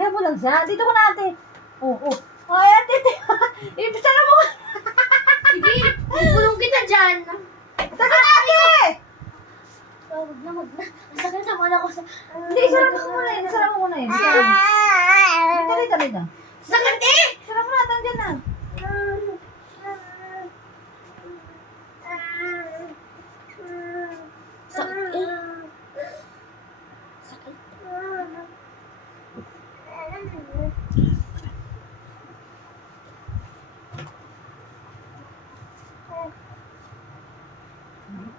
Ayaw mo lang siya. Dito ko na ate. Oo, oh, oh. Ay, ate, ate. Ibisara mo. Sige, kulong kita dyan. Taga na, ate! Oh, wag na, wag na. Masakit naman ako sa... Hindi, isara mo muna yun. Isara mo muna yun. Dito, dito, dito. Sakit eh! Isara mo na, andyan na. Sakit eh. Sakit.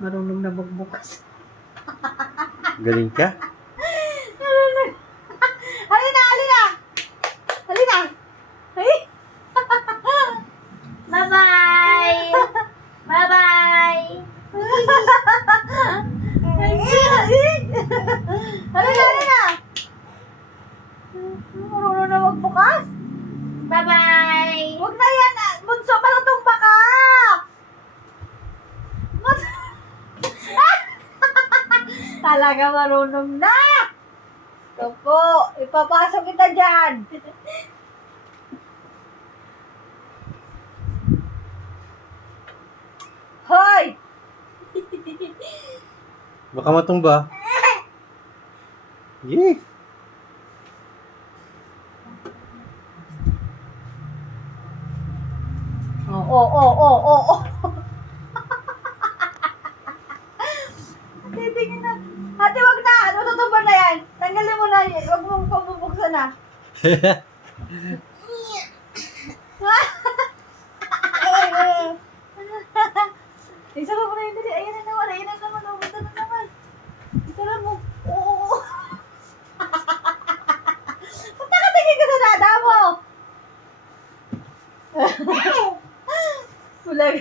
Marunong na magbukas. Galing ka? Halina, halina! Halina! Ay! Bye-bye! Bye-bye! Halina, halina! Marunong na magbukas? Bye-bye! Huwag na yan! ah. Bunso, malutumba ka! Bunso- Talaga marunong na! Ito po, ipapasok kita dyan. Hoy! Baka matumba. Yee! Oo, oo, oo, oo, oo. Titingin na. Ate, wag na. Matutubo na yan. Tanggalin mo na yan. Wag mong na. Isara mo na yun. Dali. Ayan na naman. Ayan na naman. Ubus na naman. Isara mo. Oo. Ba't nakatingin ka sa dada mo? Bulag.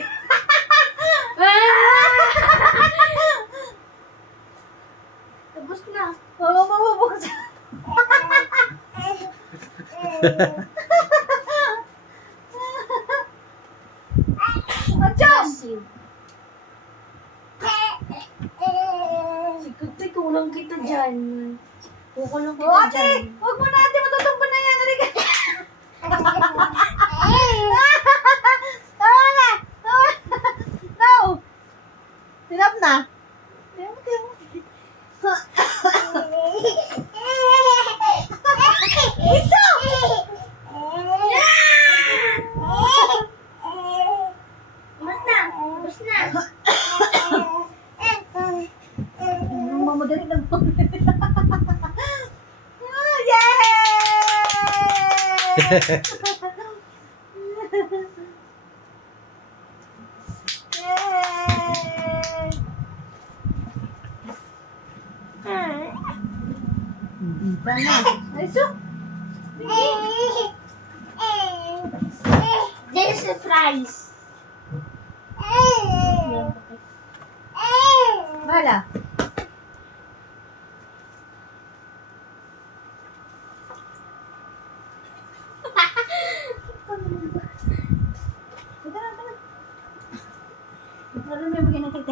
Tapos na. Wag mabubuksan. Acham! Sige, kulang kita dyan. Kukulang kita ate, dyan. wag mo na ate, matutumbo na yan. Halika. Tama na. Tama na. No. Tinap na. Tinap, tinap. Ito! Tapos na. Tapos na. Ang mamadali ng mamadali. Ah, Yay! Pa na. Ay, so. This is Bala.